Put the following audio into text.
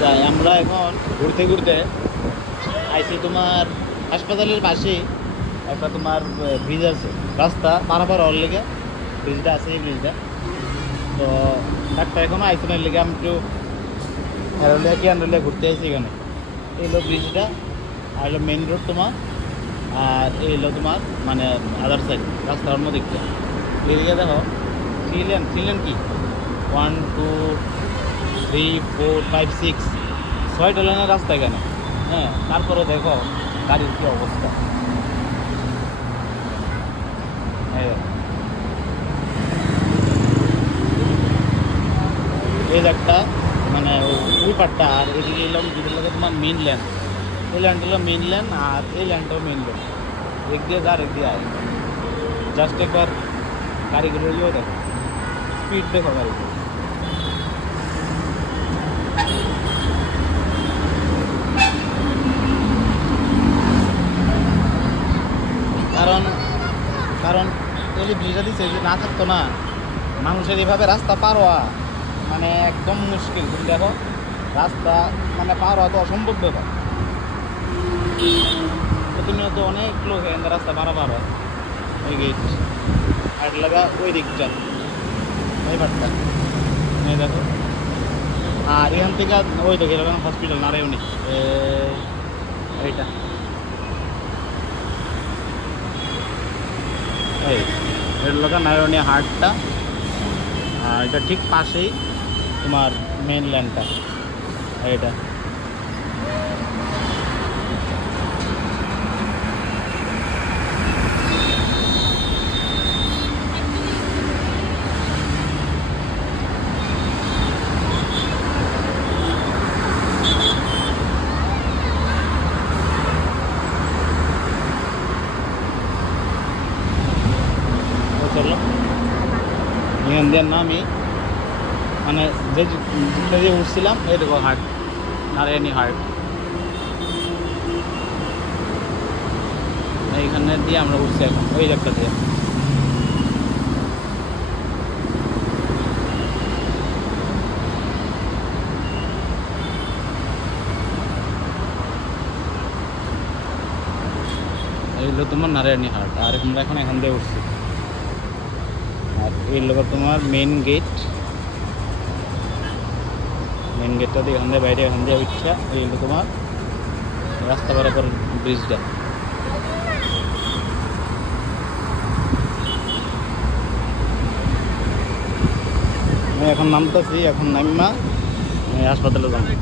আচ্ছা, আমরা এখন ঘুরতে ঘুরতে আইছি তোমার হাসপাতালের পাশে একটা তোমার ব্রিজ আছে, রাস্তা পারাপার হওয়ার লেগে ব্রিজটা আছে। এই ব্রিজটা তো ডাক্তার এখনো আইসি না লেগে আমি একটু হেরলিয়া কি আনলিয়া ঘুরতে আইছি এখানে। এই হলো ব্রিজটা, আর হলো মেইন রোড তোমার, আর এই হলো তোমার মানে আদার সাইড রাস্তার অন্য দিকটা। এদিকে দেখো থ্রি লেন কি 1 2 3 4 5 6 ছয়টা লেনের রাস্তা এখানে। হ্যাঁ, তারপরে দেখো গাড়ির কি অবস্থা। এই একটা মানে ওই পাটটা, আর এদিকে এলাম যেটা লাগে তোমার মেইন ল্যান্ড। এই ল্যান্ড হলো মেইন ল্যান্ড, আর এই ল্যান্ডটাও মেইন ল্যান্ড। এক দিয়ে যা এক দিয়ে আয়, জাস্ট একবার গাড়িগুলো ইয়েও দেখো, স্পিড দেখো গাড়ি। কারণ কারণ এই ব্রিজটা দিচ্ছে, যদি না থাকতো না মানুষের এভাবে রাস্তা পার হওয়া মানে একদম মুশকিল। তুমি দেখো রাস্তা মানে পার হওয়া তো অসম্ভব ব্যাপার। প্রতিনিয়ত অনেক লোক এখানে রাস্তা পারাপার হয়। ওই গেট হাট লাগা ওই দিকটা, ওই পাটটা এই দেখো। আর এখান থেকে ওই দেখো এরকম হসপিটাল নারায়ণী, এইটা এই এর লগা নারায়ণী হাটটা। আর এটা ঠিক পাশেই তোমার মেন ল্যান্ডটা এইটা। চলো এখান দিয়ে নামি মানে যে উঠছিলাম এই দেখো হাট, নারায়ণী হাট। এইখানে দিয়ে আমরা উঠছি এখন ওই জায়গাটা দিয়ে। এই হলো তোমার নারায়ণী হাট, আর আমরা এখন এখান দিয়ে উঠছি। আর এই হলো তোমার মেন গেট, মেন গেটটা দিয়ে এখান দিয়ে বাইরে, এখান দিয়ে উঠছা এই হলো তোমার রাস্তা বরাবর ব্রিজটা। আমি এখন নামতেছি, এখন নামিমা হাসপাতালে যাবো।